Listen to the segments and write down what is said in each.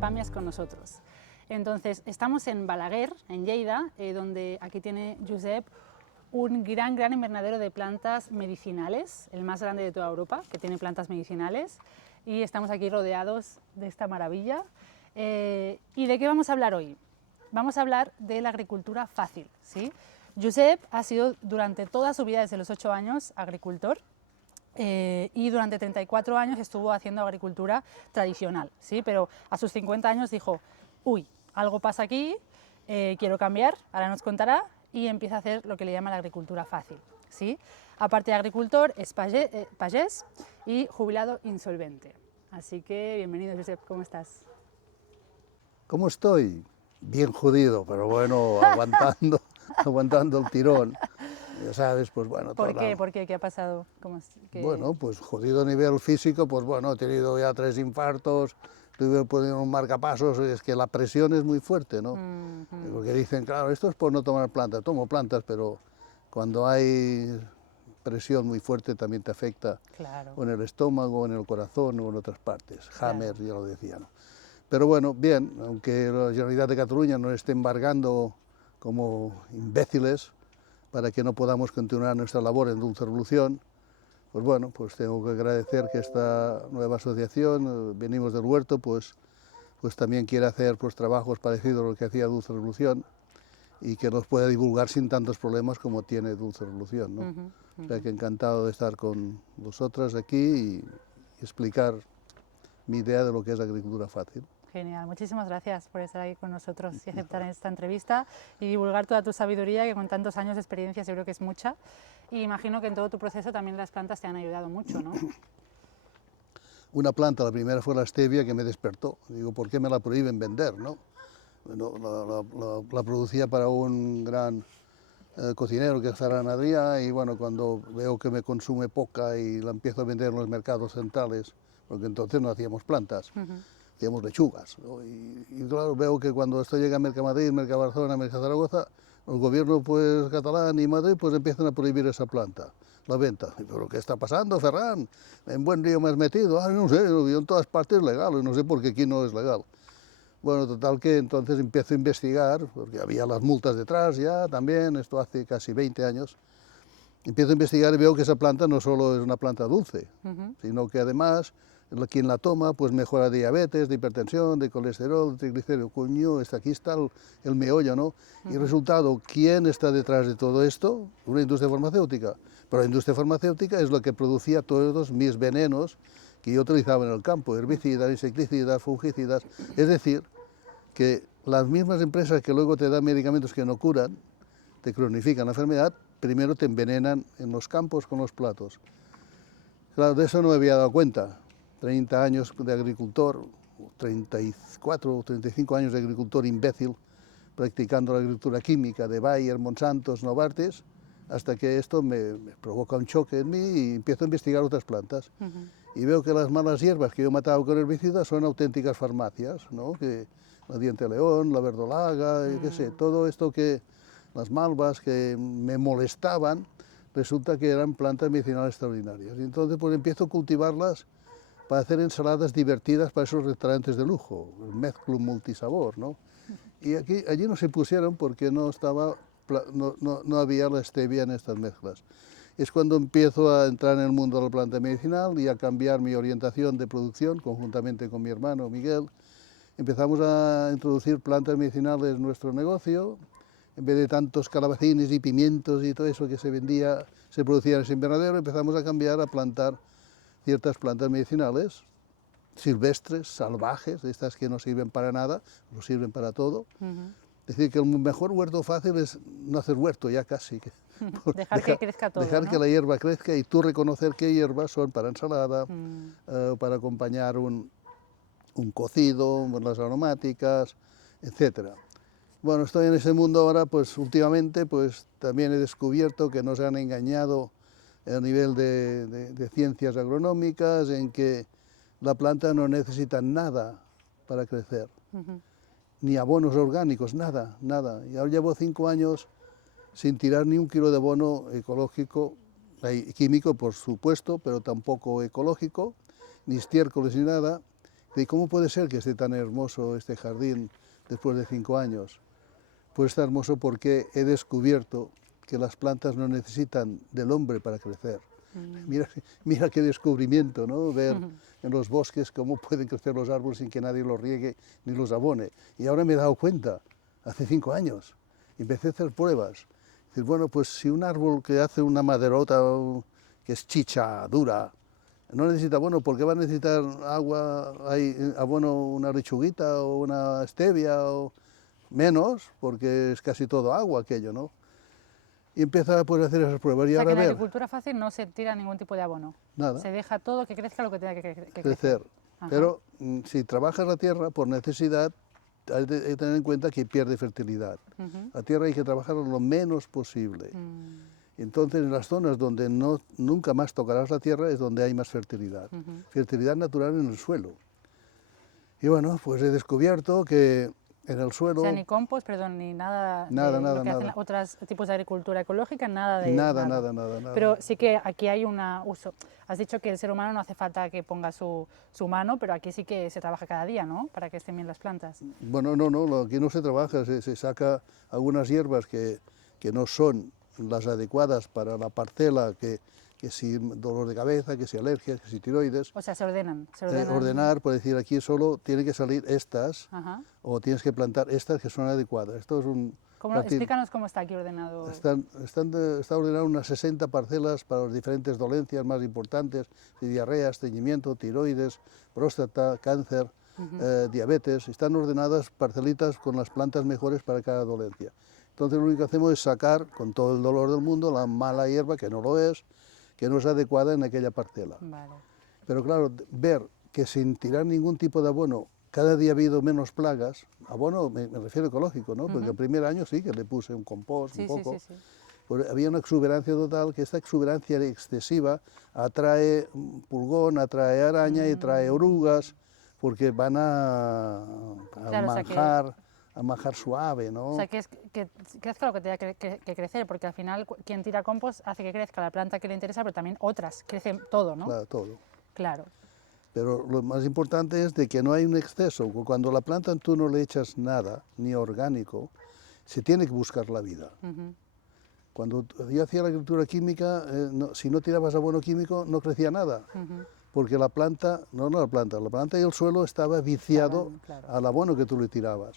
Pàmies con nosotros. Entonces, estamos en Balaguer, en Lleida, donde aquí tiene Josep un gran invernadero de plantas medicinales, el más grande de toda Europa, que tiene plantas medicinales, y estamos aquí rodeados de esta maravilla. ¿Y de qué vamos a hablar hoy? Vamos a hablar de la agricultura fácil, ¿sí? Josep ha sido durante toda su vida, desde los 8 años, agricultor, y durante 34 años estuvo haciendo agricultura tradicional, ¿sí? Pero a sus 50 años dijo, uy, algo pasa aquí, quiero cambiar, ahora nos contará, y empieza a hacer lo que le llama la agricultura fácil, ¿sí? Aparte de agricultor, es pagés y jubilado insolvente. Así que bienvenido, Josep, ¿cómo estás? ¿Cómo estoy? Bien jodido, pero bueno, aguantando el tirón. Ya sabes, pues bueno... ¿Por qué? ¿Por qué? ¿Qué ha pasado? Bueno, pues jodido a nivel físico, pues bueno, he tenido ya 3 infartos, tuve que poner un marcapasos, es que la presión es muy fuerte, ¿no? Porque dicen, claro, esto es por no tomar plantas, tomo plantas, pero cuando hay presión muy fuerte también te afecta, Claro. o en el estómago, o en el corazón, o en otras partes. Hammer, Claro. ya lo decía, ¿no? Pero bueno, bien, aunque la Generalitat de Cataluña nos esté embargando como imbéciles para que no podamos continuar nuestra labor en Dulce Revolución, pues bueno, pues tengo que agradecer que esta nueva asociación, Venimos del Huerto, pues también quiere hacer pues trabajos parecidos a lo que hacía Dulce Revolución y que los pueda divulgar sin tantos problemas como tiene Dulce Revolución, ¿no? O sea que encantado de estar con vosotras aquí y explicar mi idea de lo que es la agricultura fácil. Genial, muchísimas gracias por estar aquí con nosotros y aceptar esta entrevista y divulgar toda tu sabiduría, que con tantos años de experiencia seguro que es mucha. Y imagino que en todo tu proceso también las plantas te han ayudado mucho, ¿no? Una planta, la primera fue la stevia, que me despertó. Digo, ¿por qué me la prohíben vender, no? Bueno, la producía para un gran cocinero que es Ferran Adrià, y bueno, cuando veo que me consume poca y la empiezo a vender en los mercados centrales, porque entonces no hacíamos plantas, hacíamos lechugas, ¿no? Y claro, veo que cuando esto llega a Mercamadrid, Mercabarcelona, Mercazaragoza, el gobierno pues catalán y Madrid pues empiezan a prohibir esa planta, la venta. ¿Pero qué está pasando, Ferran? ¿En buen río me has metido? Ah, no sé, en todas partes es legal, y no sé por qué aquí no es legal. Bueno, total que entonces empiezo a investigar, porque había las multas detrás ya también, esto hace casi 20 años. Empiezo a investigar y veo que esa planta no solo es una planta dulce, sino que además quien la toma pues mejora diabetes, de hipertensión, de colesterol, de triglicéridos. Coño, aquí está el meollo, ¿no? Y resultado, ¿quién está detrás de todo esto? Una industria farmacéutica. Pero la industria farmacéutica es lo que producía todos mis venenos que yo utilizaba en el campo, herbicidas, insecticidas, fungicidas. Es decir, que las mismas empresas que luego te dan medicamentos que no curan, te cronifican la enfermedad, primero te envenenan en los campos con los platos. Claro, de eso no me había dado cuenta. 30 años de agricultor, 34 o 35 años de agricultor imbécil, practicando la agricultura química de Bayer, Monsanto, Novartis, hasta que esto me provoca un choque en mí y empiezo a investigar otras plantas. Y veo que las malas hierbas que yo mataba con herbicidas son auténticas farmacias, ¿no? Que la diente de león, la verdolaga, qué sé, todo esto que las malvas que me molestaban, resulta que eran plantas medicinales extraordinarias. Y entonces pues empiezo a cultivarlas para hacer ensaladas divertidas para esos restaurantes de lujo, el mezclum multisabor, ¿no? Y allí no se pusieron porque no había la stevia en estas mezclas. Es cuando empiezo a entrar en el mundo de la planta medicinal y a cambiar mi orientación de producción, conjuntamente con mi hermano Miguel. Empezamos a introducir plantas medicinales en nuestro negocio. En vez de tantos calabacines y pimientos y todo eso que se vendía, se producía en ese invernadero, empezamos a cambiar a plantar ciertas plantas medicinales, silvestres, salvajes, estas que no sirven para nada, no sirven para todo. Es decir, que el mejor huerto fácil es no hacer huerto, ya casi. Dejar que crezca todo, dejar ¿no? que la hierba crezca y tú reconocer qué hierbas son para ensalada, para acompañar un cocido, las aromáticas, etcétera. Bueno, estoy en ese mundo ahora, pues últimamente pues también he descubierto que nos han engañado a nivel de ciencias agronómicas, en que la planta no necesita nada para crecer, ni abonos orgánicos, nada, nada. Y ahora llevo 5 años sin tirar ni un kilo de abono ecológico, químico por supuesto, pero tampoco ecológico, ni estiércoles ni nada, de cómo puede ser que esté tan hermoso este jardín después de 5 años. Pues está hermoso porque he descubierto que las plantas no necesitan del hombre para crecer. Mira qué descubrimiento, ¿no? Ver en los bosques cómo pueden crecer los árboles sin que nadie los riegue ni los abone. Y ahora me he dado cuenta, hace 5 años, empecé a hacer pruebas. Decir, bueno, pues si un árbol que hace una maderota que es chicha, dura, no necesita abono, ¿por qué va a necesitar agua, hay abono, una lechuguita o una stevia o menos? Porque es casi todo agua aquello, ¿no? Y empieza pues, a hacer esas pruebas. Y O sea, ahora que en la ver, agricultura fácil no se tira ningún tipo de abono. nada, Se deja todo que crezca lo que tenga que crecer. crecer. Ajá. Pero si trabajas la tierra por necesidad, hay que tener en cuenta que pierde fertilidad. La tierra hay que trabajarla lo menos posible. Entonces, en las zonas donde nunca más tocarás la tierra es donde hay más fertilidad. Fertilidad natural en el suelo. Y bueno, pues he descubierto que en el suelo... O sea, ni compost, perdón, ni nada, Nada, de nada, lo que hacen nada. otros tipos de agricultura ecológica, nada de Nada. Pero sí que aquí hay un uso. Has dicho que el ser humano no hace falta que ponga su mano, pero aquí sí que se trabaja cada día, ¿no? Para que estén bien las plantas. Bueno, no, aquí no se trabaja, se saca algunas hierbas que no son las adecuadas para la parcela, que si dolor de cabeza, que si alergias, que si tiroides. O sea, se ordenan. Ordenar, por decir, aquí solo tienen que salir estas, Ajá. o tienes que plantar estas que son adecuadas. Esto es un... Explícanos cómo está aquí ordenado. Está ordenado unas 60 parcelas para las diferentes dolencias más importantes, de diarrea, estreñimiento, tiroides, próstata, cáncer, diabetes. Están ordenadas parcelitas con las plantas mejores para cada dolencia. Entonces lo único que hacemos es sacar, con todo el dolor del mundo, la mala hierba, que no lo es, que no es adecuada en aquella parcela. Vale. Pero claro, ver que sin tirar ningún tipo de abono, cada día ha habido menos plagas, abono me refiero ecológico, ¿no? Porque el primer año sí que le puse un compost, un poco, Sí. pues había una exuberancia total, que esta exuberancia excesiva atrae pulgón, atrae araña y trae orugas, porque van a Claro, manjar, a manjar suave, ¿no? O sea, que crezca lo que tenga que crecer, porque al final quien tira compost hace que crezca la planta que le interesa, pero también otras, crece todo, ¿no? Claro, todo. Claro. Pero lo más importante es de que no hay un exceso. Cuando la planta tú no le echas nada, ni orgánico, se tiene que buscar la vida. Cuando yo hacía la agricultura química, si no tirabas abono químico no crecía nada, porque la planta y el suelo estaba viciado al abono que tú le tirabas.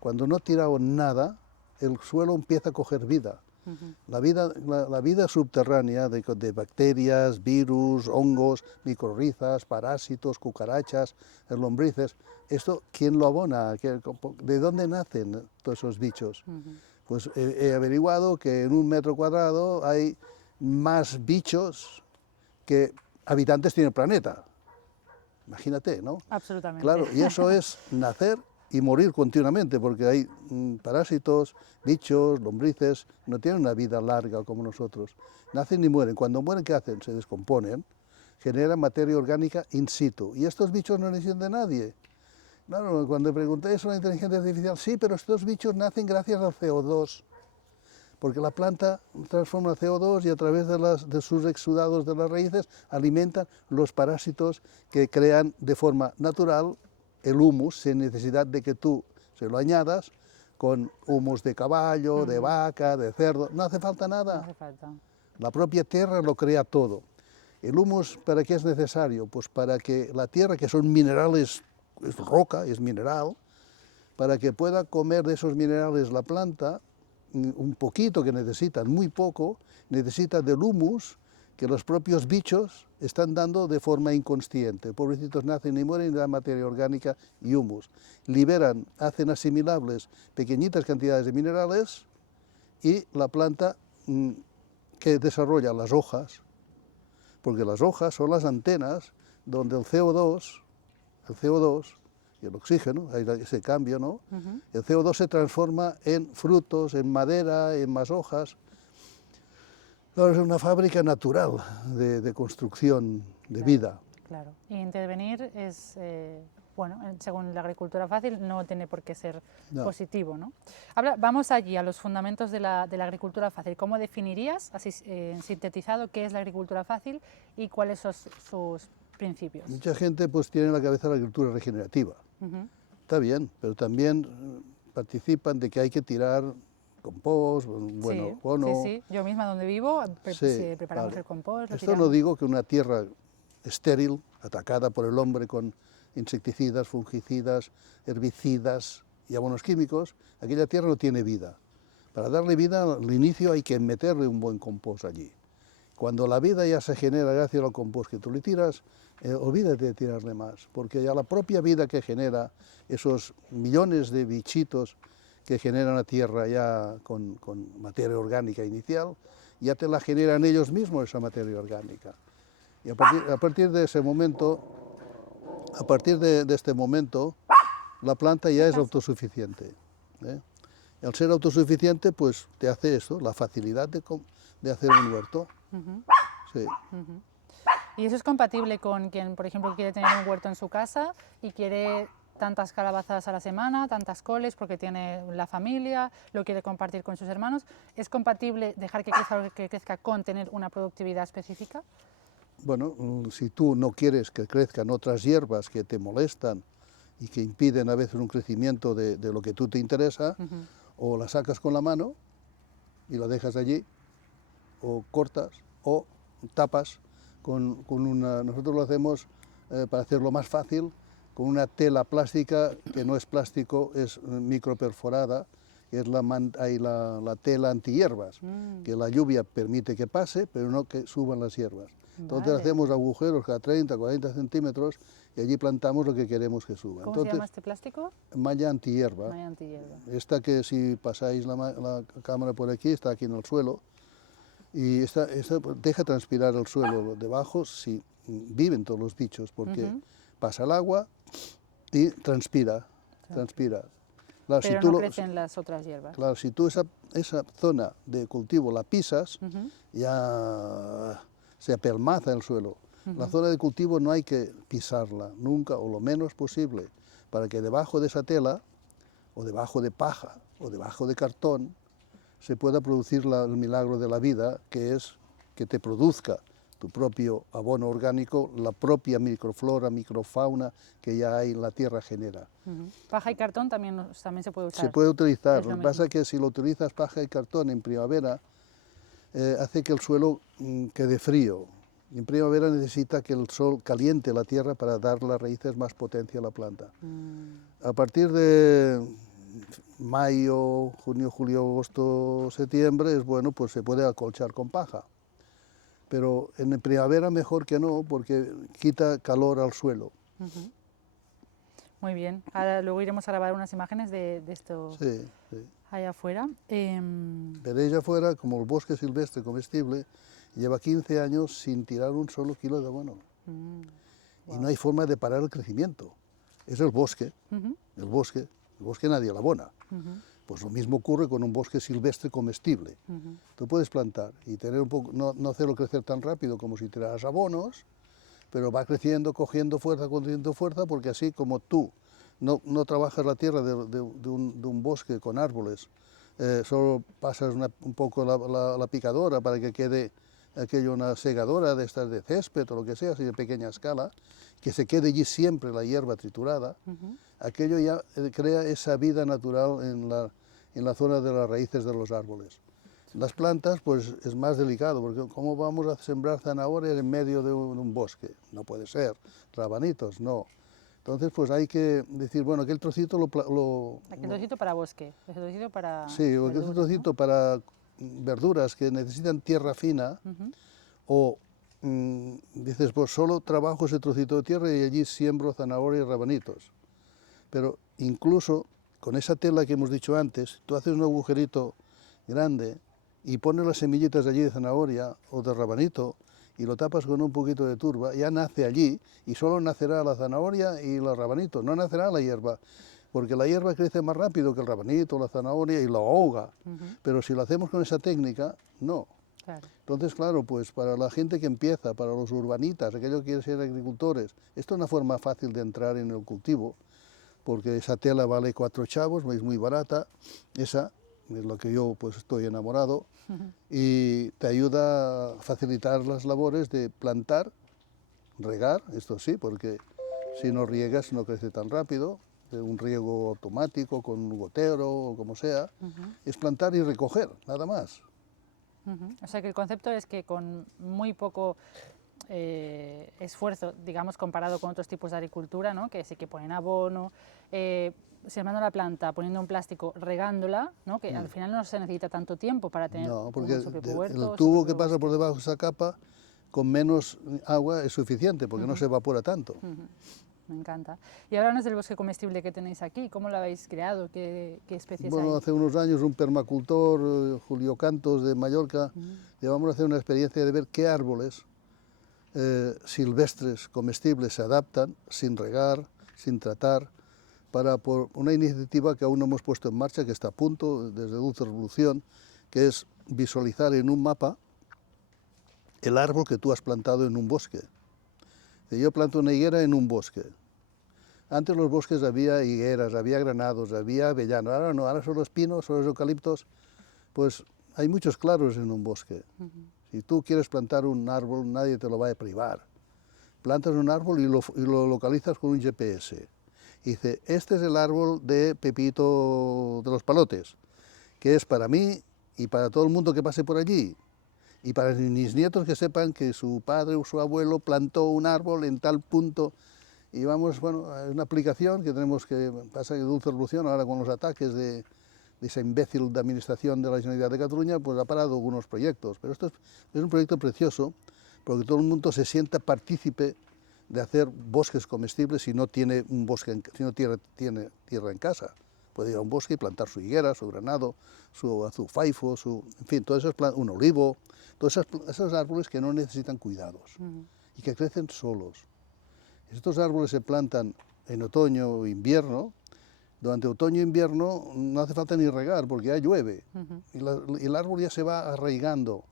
Cuando no tiraba nada, el suelo empieza a coger vida. La vida subterránea de bacterias, virus, hongos, micorrizas, parásitos, cucarachas, lombrices, esto, ¿quién lo abona? ¿De dónde nacen todos esos bichos? Pues he averiguado que en 1 metro cuadrado hay más bichos que habitantes tiene el planeta. Imagínate, ¿no? Absolutamente. Claro, y eso es nacer y morir continuamente, porque hay parásitos, bichos, lombrices, no tienen una vida larga como nosotros. Nacen y mueren. Cuando mueren, ¿qué hacen? Se descomponen, generan materia orgánica in situ. Y estos bichos no necesitan de nadie. Claro, cuando pregunté eso a la inteligencia artificial, sí, pero estos bichos nacen gracias al CO2, porque la planta transforma el CO2 y a través de sus exudados de las raíces alimentan los parásitos que crean de forma natural el humus, sin necesidad de que tú se lo añadas con humus de caballo, de vaca, de cerdo, no hace falta nada. No hace falta. La propia tierra lo crea todo. ¿El humus para qué es necesario? Pues para que la tierra, que son minerales, es roca, es mineral, para que pueda comer de esos minerales la planta, un poquito que necesitan, muy poco, necesita del humus que los propios bichos están dando de forma inconsciente. Pobrecitos nacen y mueren y dan materia orgánica y humus. Liberan, hacen asimilables pequeñitas cantidades de minerales y la planta que desarrolla las hojas, porque las hojas son las antenas donde el CO2 y el oxígeno, hay ese cambio, ¿no? El CO2 se transforma en frutos, en madera, en más hojas. Claro, es una fábrica natural de construcción de vida. Claro, y intervenir es, bueno, según la agricultura fácil, no tiene por qué ser positivo, ¿no? Vamos allí, a los fundamentos de la agricultura fácil. ¿Cómo definirías, así sintetizado, qué es la agricultura fácil y cuáles son sus principios. Mucha gente pues tiene en la cabeza la agricultura regenerativa. Ujú. Está bien, pero también participan de que hay que tirar compost, bueno, Sí, o sí, no. sí. Yo misma donde vivo Sí, preparamos vale. el compost, lo Esto no tiramos. digo que una tierra estéril, atacada por el hombre con insecticidas, fungicidas, herbicidas y abonos químicos, aquella tierra no tiene vida. Para darle vida al inicio hay que meterle un buen compost allí. Cuando la vida ya se genera gracias al compost que tú le tiras, olvídate de tirarle más, porque ya la propia vida que genera esos millones de bichitos que genera la tierra ya con materia orgánica inicial, ya te la generan ellos mismos esa materia orgánica. Y a partir de ese momento, a partir de este momento, la planta ya es autosuficiente, ¿eh? Y al ser autosuficiente, pues te hace eso, la facilidad de hacer un huerto. Ujú, Sí. ujú. ¿Y eso es compatible con quien, por ejemplo, quiere tener un huerto en su casa y quiere tantas calabazas a la semana, tantas coles, porque tiene la familia, lo quiere compartir con sus hermanos? ¿Es compatible dejar que crezca lo que crezca con tener una productividad específica? Bueno, si tú no quieres que crezcan otras hierbas que te molestan y que impiden a veces un crecimiento de lo que tú te interesa, Ujú. o la sacas con la mano y la dejas allí, o cortas, o tapas con una... Nosotros lo hacemos para hacerlo más fácil, con una tela plástica, que no es plástico, es microperforada, que es la tela antihierbas, que la lluvia permite que pase, pero no que suban las hierbas. Entonces Vale. hacemos agujeros cada 30, 40 centímetros y allí plantamos lo que queremos que suba. ¿Cómo se llama Entonces, este plástico? malla antihierba. Malla antihierba. Esta que si pasáis la cámara por aquí, está aquí en el suelo, y esta pues, deja transpirar el suelo debajo, si viven todos los bichos, porque Ujú. pasa el agua y transpira. Claro, Pero no crecen las otras hierbas. claro, si tú esa zona de cultivo la pisas, Ujú. ya se apelmaza el suelo. La zona de cultivo no hay que pisarla nunca o lo menos posible, para que debajo de esa tela, o debajo de paja, o debajo de cartón, se pueda producir el milagro de la vida, que es que te produzca tu propio abono orgánico, la propia microflora, microfauna que ya hay la tierra genera. Ujú. Paja y cartón también se puede usar. Se puede utilizar, Es lo lo que pasa mismo. es que si lo utilizas paja y cartón en primavera, hace que el suelo quede frío. En primavera necesita que el sol caliente la tierra para dar las raíces más potencia a la planta. A partir de mayo, junio, julio, agosto, septiembre, es bueno, pues se puede acolchar con paja. Pero en primavera mejor que no, porque quita calor al suelo. Ujú. Muy bien. Ahora luego iremos a grabar unas imágenes de esto Sí, sí. allá afuera. Veréis afuera como el bosque silvestre comestible lleva 15 años sin tirar un solo kilo de abono. Y no hay forma de parar el crecimiento. Es el bosque, Ujú, el bosque, el bosque nadie lo abona. ujú, Pues lo mismo ocurre con un bosque silvestre comestible. ujú. Tú puedes plantar y tener un poco, no hacerlo crecer tan rápido como si tiraras abonos, pero va creciendo, cogiendo fuerza, porque así como tú no trabajas la tierra de un bosque con árboles, solo pasas un poco la picadora para que quede aquello una segadora de estas de césped o lo que sea, así de pequeña escala, que se quede allí siempre la hierba triturada, aquello ya crea esa vida natural en la zona de las raíces de los árboles. Las plantas, pues es más delicado, porque ¿cómo vamos a sembrar zanahorias en medio de un bosque? No puede ser. Rabanitos, no. Entonces, pues hay que decir, bueno, aquel trocito Aquel trocito para bosque, ese trocito para sí, o aquel verduras, trocito para verduras que necesitan tierra fina, ¿no? Ujú. o dices, pues solo trabajo ese trocito de tierra y allí siembro zanahorias y rabanitos. Pero incluso con esa tela que hemos dicho antes, tú haces un agujerito grande y pones las semillitas allí de zanahoria o de rabanito y lo tapas con un poquito de turba, ya nace allí y solo nacerá la zanahoria y el rabanito, no nacerá la hierba, porque la hierba crece más rápido que el rabanito, la zanahoria y lo ahoga. Pero si lo hacemos con esa técnica, no. Claro. Entonces, claro, pues para la gente que empieza, para los urbanitas, aquellos que quieren ser agricultores, esto es una forma fácil de entrar en el cultivo, porque esa tela vale 4 chavos, es muy barata, esa es lo que yo pues estoy enamorado, y te ayuda a facilitar las labores de plantar, regar, esto sí, porque si no riegas no crece tan rápido. Un riego automático con un gotero o como sea, es plantar y recoger, nada más. O sea que el concepto es que con muy poco esfuerzo, digamos, comparado con otros tipos de agricultura, ¿no? Que sí que ponen abono, sembrando la planta, poniendo un plástico, regándola, ¿no? Que al final no se necesita tanto tiempo para tener No, porque un propio huerto, el tubo que propio pasa bosque. por debajo de esa capa, con menos agua es suficiente, porque no se evapora tanto. Me encanta. Y háblanos del bosque comestible que tenéis aquí, ¿cómo lo habéis creado? ¿Qué especies Bueno, hay? hace unos años un permacultor, Julio Cantos de Mallorca, llevamos a hacer una experiencia de ver qué árboles silvestres, comestibles, se adaptan sin regar, sin tratar, por una iniciativa que aún no hemos puesto en marcha, que está a punto, desde Dulce Revolución, que es visualizar en un mapa el árbol que tú has plantado en un bosque. Yo planto una higuera en un bosque. Antes los bosques había higueras, había granados, había avellanos, ahora no, ahora son los pinos, son los eucaliptos, pues hay muchos claros en un bosque. Si tú quieres plantar un árbol, nadie te lo va a privar. Plantas un árbol y lo localizas con un GPS. Y dice, este es el árbol de Pepito de los Palotes, que es para mí y para todo el mundo que pase por allí. Y para mis nietos que sepan que su padre o su abuelo plantó un árbol en tal punto. Y vamos, bueno, es una aplicación que tenemos que pasa que Dulce Revolución, ahora con los ataques de esa imbécil de administración de la Generalitat de Cataluña, pues ha parado algunos proyectos. Pero esto es un proyecto precioso, porque todo el mundo se sienta partícipe de hacer bosques comestibles si no tiene un bosque, si no tiene tierra en casa. Puede ir a un bosque y plantar su higuera, su granado, su azufaifo, en fin, todo eso es un olivo, todos esos árboles que no necesitan cuidados y que crecen solos. Estos árboles se plantan en otoño o invierno. Durante otoño e invierno no hace falta ni regar porque ya llueve y el árbol ya se va arraigando.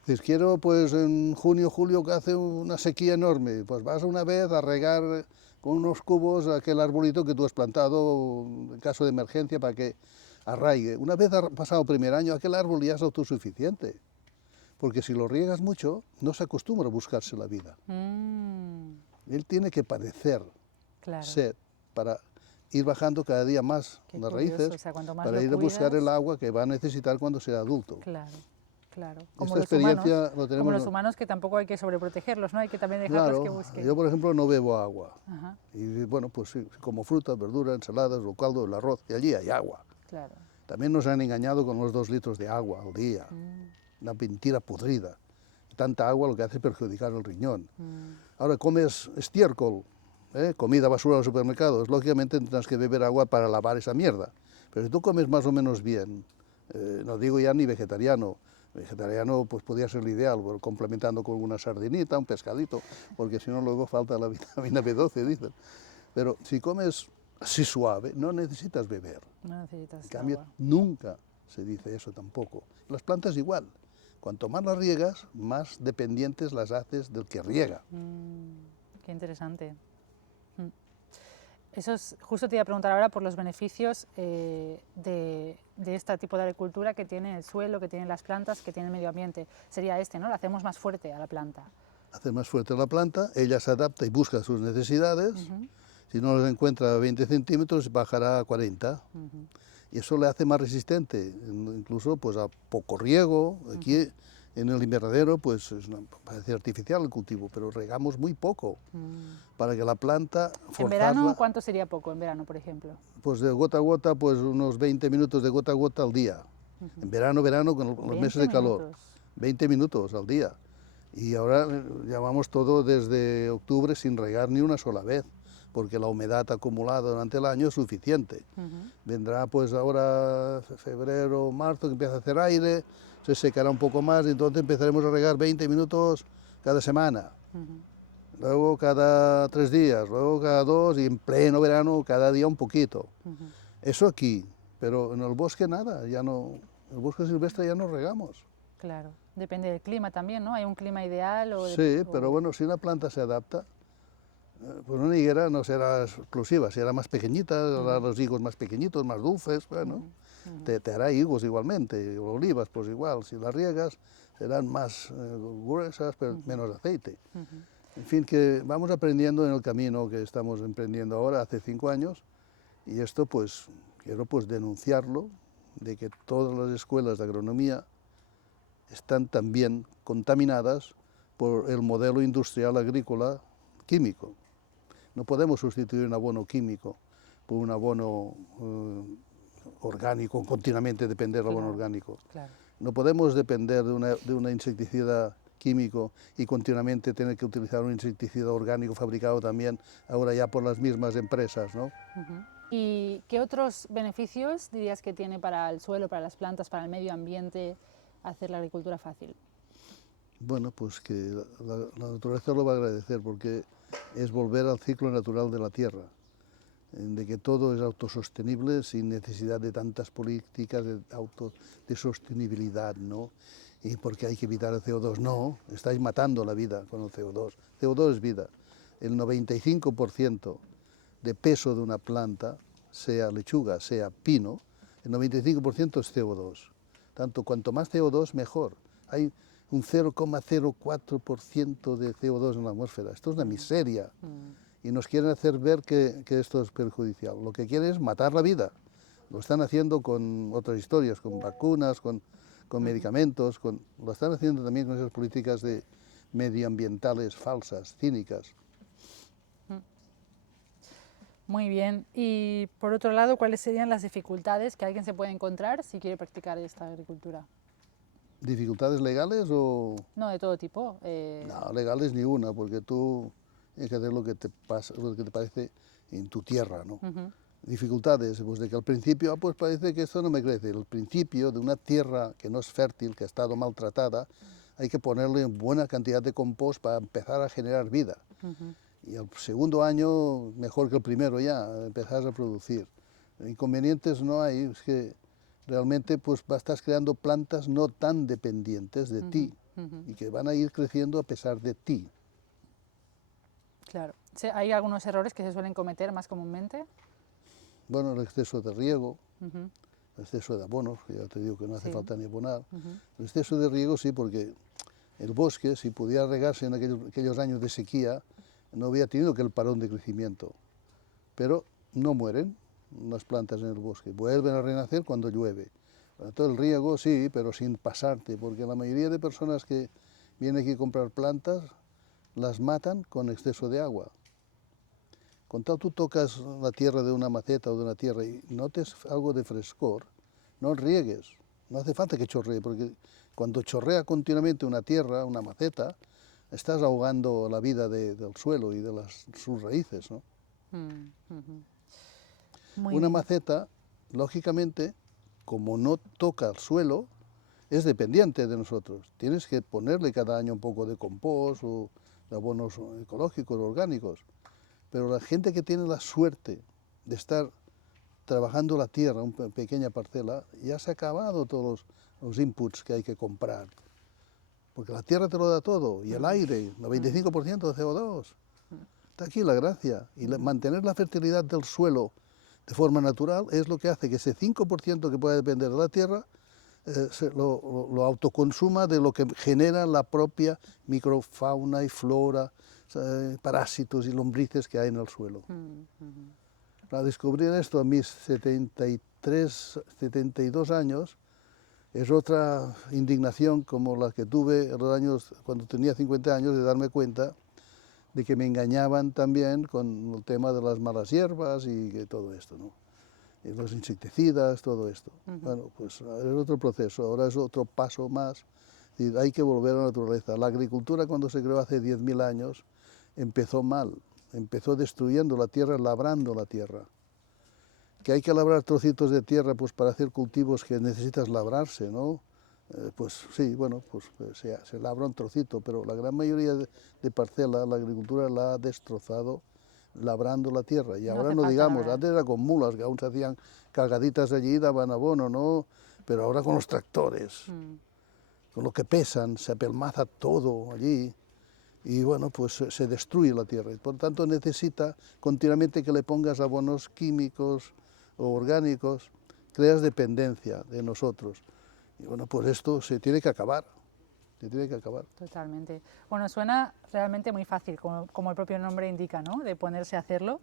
Dices, quiero pues en junio, julio que hace una sequía enorme, pues vas una vez a regar con unos cubos aquel arbolito que tú has plantado en caso de emergencia para que arraigue. Una vez ha pasado el primer año, aquel árbol ya es autosuficiente, porque si lo riegas mucho no se acostumbra a buscarse la vida. Él tiene que padecer sed para ir bajando cada día más las raíces, o sea, más para ir a buscar el agua que va a necesitar cuando sea adulto. Claro, claro. Esta experiencia lo tenemos. Como los humanos, que tampoco hay que sobreprotegerlos, ¿no? Hay que también dejarlos que busquen. Yo, por ejemplo, no bebo agua. Y bueno, pues sí, como frutas, verduras, ensaladas, o caldo, el arroz, y allí hay agua. Claro. También nos han engañado con los 2 litros de agua al día. Una mentira podrida. Tanta agua lo que hace es perjudicar el riñón. Ahora comes estiércol, comida basura en los supermercados, lógicamente tendrás que beber agua para lavar esa mierda. Pero si tú comes más o menos bien, no digo ya ni vegetariano pues podría ser lo ideal, complementando con una sardinita, un pescadito, porque si no luego falta la vitamina B12, dicen. Pero si comes así suave, no necesitas beber. No necesitas en cambio, agua. Nunca se dice eso tampoco. Las plantas igual. Cuanto más las riegas, más dependientes las haces del que riega. Qué interesante. Justo te iba a preguntar ahora por los beneficios de este tipo de agricultura que tiene el suelo, que tienen las plantas, que tiene el medio ambiente. Sería ¿no? La hacemos más fuerte a la planta. Hace más fuerte la planta, ella se adapta y busca sus necesidades. Si no las encuentra a 20 centímetros, bajará a 40. Y eso le hace más resistente, incluso pues, a poco riego. Aquí en el invernadero pues parece artificial el cultivo, pero regamos muy poco para que la planta forzarla. ¿En verano cuánto sería poco, en verano, por ejemplo? Pues de gota a gota, pues unos 20 minutos de gota a gota al día. En verano, con los meses de calor, 20 minutos al día. Y ahora llevamos todo desde octubre sin regar ni una sola vez, porque la humedad acumulada durante el año es suficiente. Vendrá pues ahora febrero, marzo, que empieza a hacer aire, se secará un poco más y entonces empezaremos a regar 20 minutos cada semana. Luego cada 3 días, luego cada 2 y en pleno verano cada día un poquito. Eso aquí, pero en el bosque nada, ya no, el bosque silvestre ya no regamos. Claro, depende del clima también, ¿no? ¿Hay un clima ideal? Sí, pero bueno, si una planta se adapta, pues una higuera no será exclusiva, será más pequeñita, hará los higos más pequeñitos, más dulces, bueno, te hará higos igualmente, olivas pues igual, si las riegas serán más gruesas, pero menos aceite. En fin, que vamos aprendiendo en el camino que estamos emprendiendo ahora, hace 5 años, y esto pues quiero pues denunciarlo, de que todas las escuelas de agronomía están también contaminadas por el modelo industrial agrícola químico. No podemos sustituir un abono químico por un abono orgánico, continuamente depender del abono orgánico. Claro. No podemos depender de una insecticida químico y continuamente tener que utilizar un insecticida orgánico fabricado también ahora ya por las mismas empresas, ¿no? ¿Y qué otros beneficios dirías que tiene para el suelo, para las plantas, para el medio ambiente hacer la agricultura fácil? Bueno, pues que la naturaleza lo va a agradecer porque es volver al ciclo natural de la tierra, de que todo es autosostenible sin necesidad de tantas políticas de sostenibilidad, ¿no? Y porque hay que evitar el CO2. No, estáis matando la vida con el CO2. CO2 es vida. El 95% de peso de una planta, sea lechuga, sea pino, el 95% es CO2. Tanto cuanto más CO2, mejor. Hay un 0,04% de CO2 en la atmósfera. Esto es una miseria. Y nos quieren hacer ver que esto es perjudicial. Lo que quieren es matar la vida. Lo están haciendo con otras historias, con vacunas, con medicamentos, lo están haciendo también con esas políticas medioambientales falsas, cínicas. Muy bien. Y por otro lado, ¿cuáles serían las dificultades que alguien se puede encontrar si quiere practicar esta agricultura? ¿Dificultades legales o...? No, de todo tipo. No, legales ni una, porque tú tienes que hacer lo que te pasa, lo que te parece en tu tierra, ¿no? Dificultades, pues de que al principio, pues parece que esto no me crece. Al principio de una tierra que no es fértil, que ha estado maltratada, hay que ponerle buena cantidad de compost para empezar a generar vida. Y el segundo año, mejor que el primero ya, empezás a producir. Inconvenientes no hay, es que realmente pues estás creando plantas no tan dependientes de ti y que van a ir creciendo a pesar de ti. Claro. ¿Hay algunos errores que se suelen cometer más comúnmente? Bueno, el exceso de riego, el exceso de abonos, que ya te digo que no hace falta ni abonar. El exceso de riego sí, porque el bosque, si pudiera regarse en aquellos años de sequía, no había tenido que el parón de crecimiento. Pero no mueren las plantas en el bosque, vuelven a renacer cuando llueve. Todo el riego sí, pero sin pasarte, porque la mayoría de personas que vienen aquí a comprar plantas las matan con exceso de agua. Con tal tú tocas la tierra de una maceta o de una tierra y notes algo de frescor, no riegues, no hace falta que chorree, porque cuando chorrea continuamente una tierra, una maceta, estás ahogando la vida del suelo y de sus raíces, ¿no? Una maceta, lógicamente, como no toca el suelo, es dependiente de nosotros. Tienes que ponerle cada año un poco de compost o de abonos ecológicos, orgánicos. Pero la gente que tiene la suerte de estar trabajando la tierra, una pequeña parcela, ya se ha acabado todos los inputs que hay que comprar. Porque la tierra te lo da todo, y el aire, el 95% de CO2. Está aquí la gracia. Y mantener la fertilidad del suelo de forma natural es lo que hace que ese 5% que puede depender de la tierra lo autoconsuma de lo que genera la propia microfauna y flora, parásitos y lombrices que hay en el suelo. Para descubrir esto a mis 72 años, es otra indignación como la que tuve en los años, cuando tenía 50 años, de darme cuenta de que me engañaban también con el tema de las malas hierbas y que todo esto, ¿no? Y los insecticidas, todo esto. Bueno, pues es otro proceso, ahora es otro paso más. Y hay que volver a la naturaleza. La agricultura, cuando se creó hace 10.000 años, empezó mal, empezó destruyendo la tierra, labrando la tierra. Que hay que labrar trocitos de tierra pues para hacer cultivos que necesitas labrarse, ¿no? Pues sí, bueno, pues se labra un trocito, pero la gran mayoría de parcelas la agricultura la ha destrozado labrando la tierra. Y ahora no digamos, antes era con mulas, que aún se hacían cargaditas allí y daban abono, ¿no? Pero ahora con los tractores, con lo que pesan, se apelmaza todo allí. Y bueno, pues se destruye la tierra. Y por tanto necesita continuamente que le pongas abonos químicos o orgánicos, creas dependencia de nosotros. Y bueno, pues esto se tiene que acabar. se tiene que acabar. Totalmente. Bueno, suena realmente muy fácil, como el propio nombre indica, ¿no? De ponerse a hacerlo.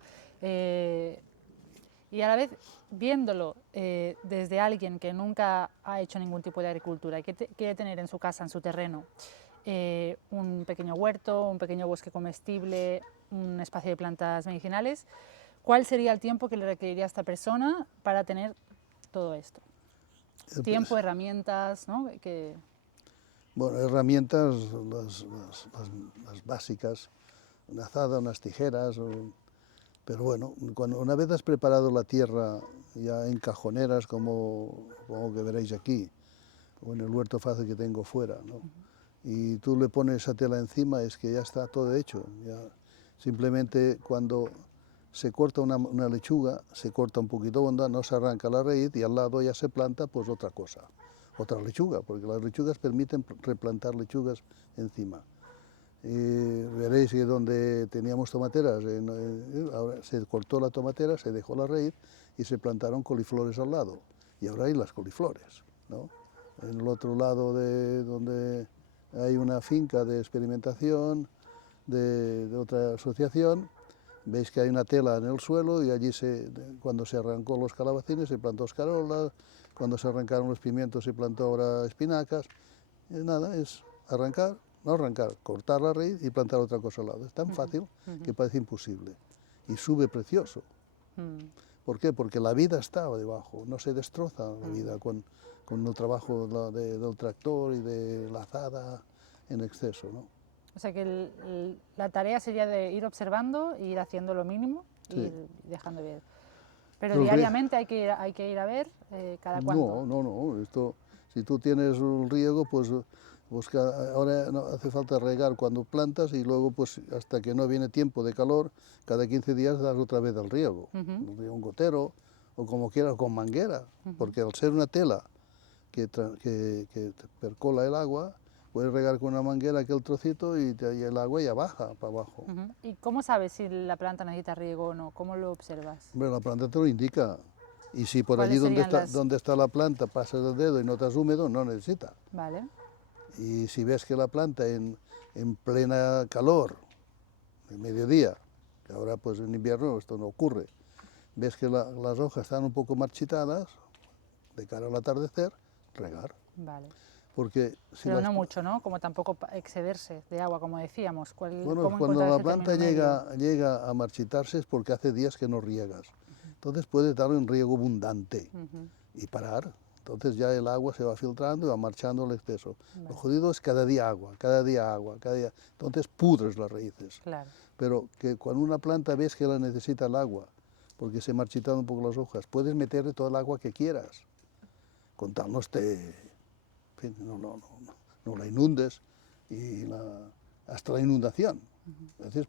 Y a la vez, viéndolo desde alguien que nunca ha hecho ningún tipo de agricultura y que quiere tener en su casa, en su terreno, un pequeño huerto, un pequeño bosque comestible, un espacio de plantas medicinales, ¿cuál sería el tiempo que le requeriría a esta persona para tener todo esto? Tiempo, herramientas, ¿no? Bueno, herramientas las básicas, una azada, unas tijeras, pero bueno, una vez has preparado la tierra ya en cajoneras, como que veréis aquí, o en el huerto fácil que tengo fuera, ¿no? Y tú le pones esa tela encima, es que ya está todo hecho. Ya. Simplemente cuando se corta una lechuga, se corta un poquito honda, no se arranca la raíz y al lado ya se planta pues otra cosa, otra lechuga, porque las lechugas permiten replantar lechugas encima. Y veréis que donde teníamos tomateras, ahora se cortó la tomatera, se dejó la raíz y se plantaron coliflores al lado. Y ahora hay las coliflores, ¿no? En el otro lado de donde hay una finca de experimentación de otra asociación, veis que hay una tela en el suelo y allí cuando se arrancó los calabacines se plantó escarola, cuando se arrancaron los pimientos se plantó ahora espinacas. Y nada, es arrancar, no arrancar, cortar la raíz y plantar otra cosa al lado. Es tan fácil que parece imposible. Y sube precioso. ¿Por qué? Porque la vida está debajo, no se destroza la vida con el trabajo del tractor y de la azada en exceso, ¿no? O sea que la tarea sería de ir observando e ir haciendo lo mínimo y ir dejando ver. Pero diariamente hay que ir a ver cada cuánto. No. Si tú tienes un riego, pues ahora no hace falta regar cuando plantas y luego pues hasta que no viene tiempo de calor, cada 15 días das otra vez el riego. Un gotero o como quieras, con manguera, porque al ser una tela que percola el agua, puedes regar con una manguera aquel trocito y el agua ya baja para abajo. ¿Y cómo sabes si la planta necesita riego o no? ¿Cómo lo observas? Bueno, la planta te lo indica. Y si por allí ¿Cuáles serían donde está la planta pasas el dedo y notas húmedo, no necesita. Vale. Y si ves que la planta en plena calor, en mediodía, que ahora pues en invierno esto no ocurre, ves que las hojas están un poco marchitadas, de cara al atardecer, regar. Vale. Porque Pero no mucho, ¿no? Como tampoco excederse de agua, como decíamos. Bueno, ¿Cómo cuando encontrar la ese planta término medio? llega a marchitarse es porque hace días que no riegas. Entonces puedes darle un riego abundante y parar. Entonces ya el agua se va filtrando y va marchando el exceso. Lo jodido es cada día agua, cada día agua, cada día. Entonces pudres las raíces. Claro. Pero que cuando una planta ves que la necesita el agua, porque se marchitan un poco las hojas, puedes meterle todo el agua que quieras. Con tal no la inundes y hasta la inundación. A veces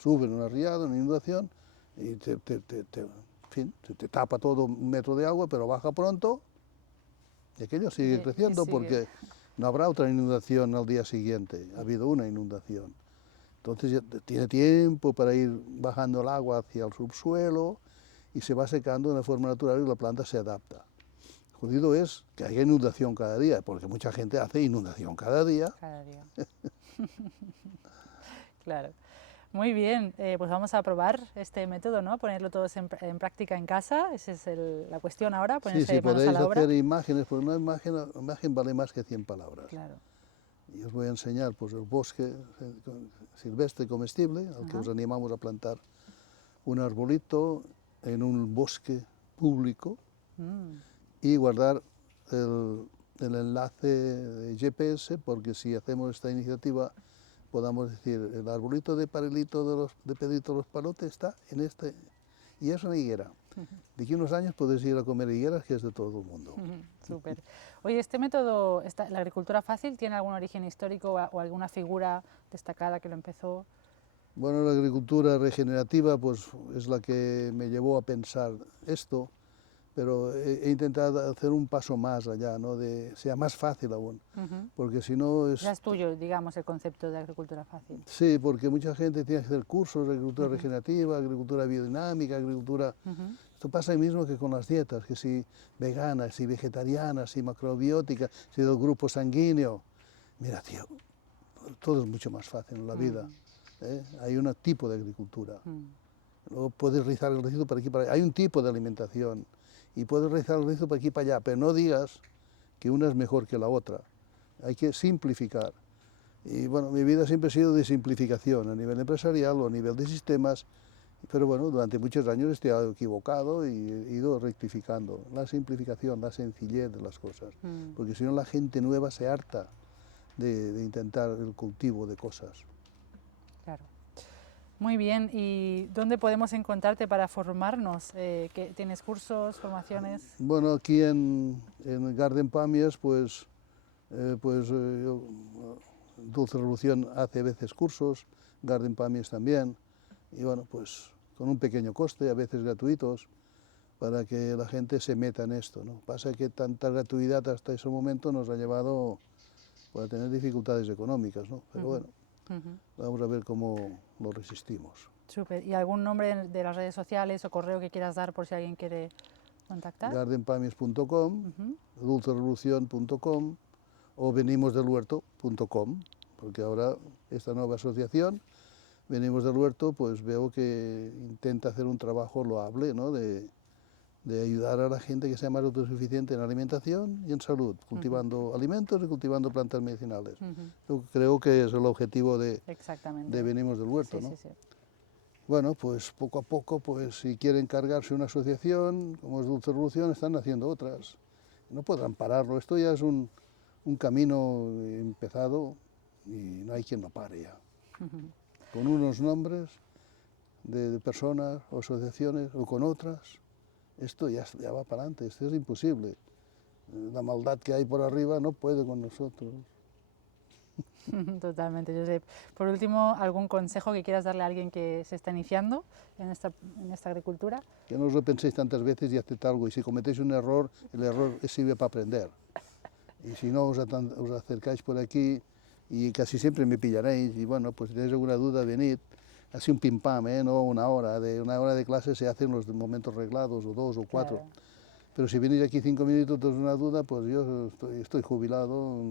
suben una riada, una inundación y te tapa todo un metro de agua, pero baja pronto y aquello sigue creciendo porque no habrá otra inundación al día siguiente, ha habido una inundación. Entonces ya tiene tiempo para ir bajando el agua hacia el subsuelo y se va secando de una forma natural y la planta se adapta. Jodido es que haya inundación cada día, porque mucha gente hace inundación cada día. Cada día. Claro. Muy bien, pues vamos a probar este método, ¿no? Ponerlo todos en práctica en casa, esa es la cuestión ahora, ponerse manos a la obra. Hacer imágenes, porque una imagen vale más que 100 palabras. Claro. Y os voy a enseñar pues, el bosque silvestre comestible, al que os animamos a plantar un arbolito en un bosque público y guardar el enlace de GPS, porque si hacemos esta iniciativa podamos decir, el arbolito de Parelito de Pedrito los Palotes está en este, y es una higuera. De aquí a unos años podéis ir a comer higueras, que es de todo el mundo. Súper. Oye, ¿este método, la agricultura fácil, tiene algún origen histórico o alguna figura destacada que lo empezó? Bueno, la agricultura regenerativa pues, es la que me llevó a pensar esto, pero he intentado hacer un paso más allá, ¿no? Sea más fácil aún, porque si no es... Ya es tuyo, digamos, el concepto de agricultura fácil. Sí, porque mucha gente tiene que hacer cursos de agricultura regenerativa, agricultura biodinámica, agricultura... Esto pasa lo mismo que con las dietas, que si veganas, si vegetarianas, si macrobióticas, si del grupo sanguíneo. Mira, tío, todo es mucho más fácil en la vida. Hay un tipo de agricultura. Luego puedes rizar el rizo por aquí para allá. Hay un tipo de alimentación y puedes rizar el rizo por aquí para allá, pero no digas que una es mejor que la otra. Hay que simplificar. Y bueno, mi vida siempre ha sido de simplificación a nivel empresarial o a nivel de sistemas, pero bueno, durante muchos años he estado equivocado y he ido rectificando. La simplificación, la sencillez de las cosas, porque si no la gente nueva se harta de intentar el cultivo de cosas. Claro. Muy bien, ¿y dónde podemos encontrarte para formarnos? ¿Tienes cursos, formaciones? Bueno, aquí en Garden Pàmies, Dulce Revolución hace a veces cursos, Garden Pàmies también, y bueno, pues con un pequeño coste, a veces gratuitos, para que la gente se meta en esto, ¿no? Pasa que tanta gratuidad hasta ese momento nos ha llevado a tener dificultades económicas, ¿no? Pero bueno, vamos a ver cómo lo resistimos. Súper. ¿Y algún nombre de las redes sociales o correo que quieras dar por si alguien quiere contactar? gardenpàmies.com, dulcerevolucion.com o venimosdelhuerto.com, porque ahora esta nueva asociación, Venimos del Huerto, pues veo que intenta hacer un trabajo loable, ¿no? de ayudar a la gente que sea más autosuficiente en alimentación y en salud, cultivando alimentos y cultivando plantas medicinales. Yo creo que es el objetivo de Venimos del Huerto, ¿no? Sí. Bueno, pues poco a poco, pues si quieren cargarse una asociación, como es Dulce Revolución, están haciendo otras. No podrán pararlo, esto ya es un camino empezado y no hay quien lo pare ya. Con unos nombres de personas o asociaciones o con otras, esto ya va para adelante, esto es imposible. La maldad que hay por arriba no puede con nosotros. Totalmente, Josep. Por último, ¿algún consejo que quieras darle a alguien que se está iniciando en esta agricultura? Que no os lo penséis tantas veces y haced algo, y si cometéis un error, el error sirve para aprender. Y si no os acercáis por aquí, y casi siempre me pillaréis, y bueno, pues si tenéis alguna duda, venid. Así un pim pam, no una hora de clase se hacen los momentos reglados, o 2 o 4. Claro. Pero si venís aquí 5 minutos de una duda, pues yo estoy jubilado,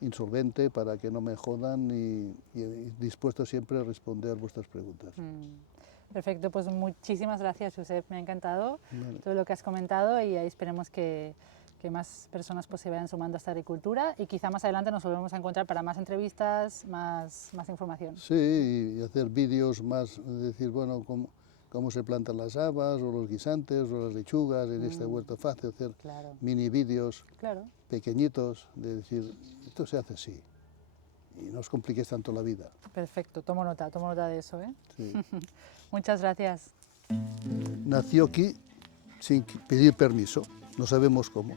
insolvente, para que no me jodan y dispuesto siempre a responder vuestras preguntas. Perfecto, pues muchísimas gracias, Josep, me ha encantado todo lo que has comentado y esperemos que más personas pues se vayan sumando a esta agricultura y quizá más adelante nos volvemos a encontrar para más entrevistas, más información. Sí, y hacer vídeos más, decir, bueno, cómo se plantan las habas o los guisantes o las lechugas en este huerto fácil, hacer mini vídeos pequeñitos, de decir, esto se hace así y no os compliquéis tanto la vida. Perfecto, tomo nota de eso, ¿eh? Sí. Muchas gracias. Nació aquí sin pedir permiso, no sabemos cómo.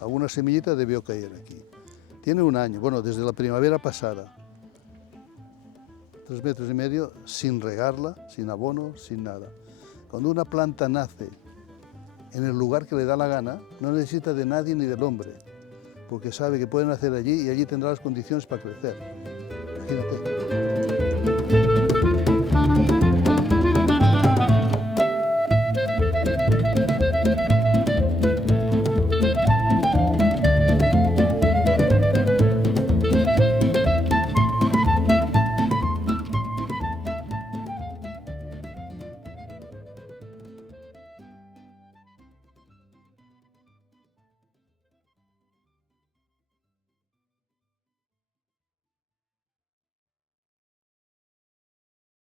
Alguna semillita debió caer aquí. Tiene 1 año, bueno, desde la primavera pasada. 3,5 metros, sin regarla, sin abono, sin nada. Cuando una planta nace en el lugar que le da la gana, no necesita de nadie ni del hombre, porque sabe que puede nacer allí y allí tendrá las condiciones para crecer. Imagínate.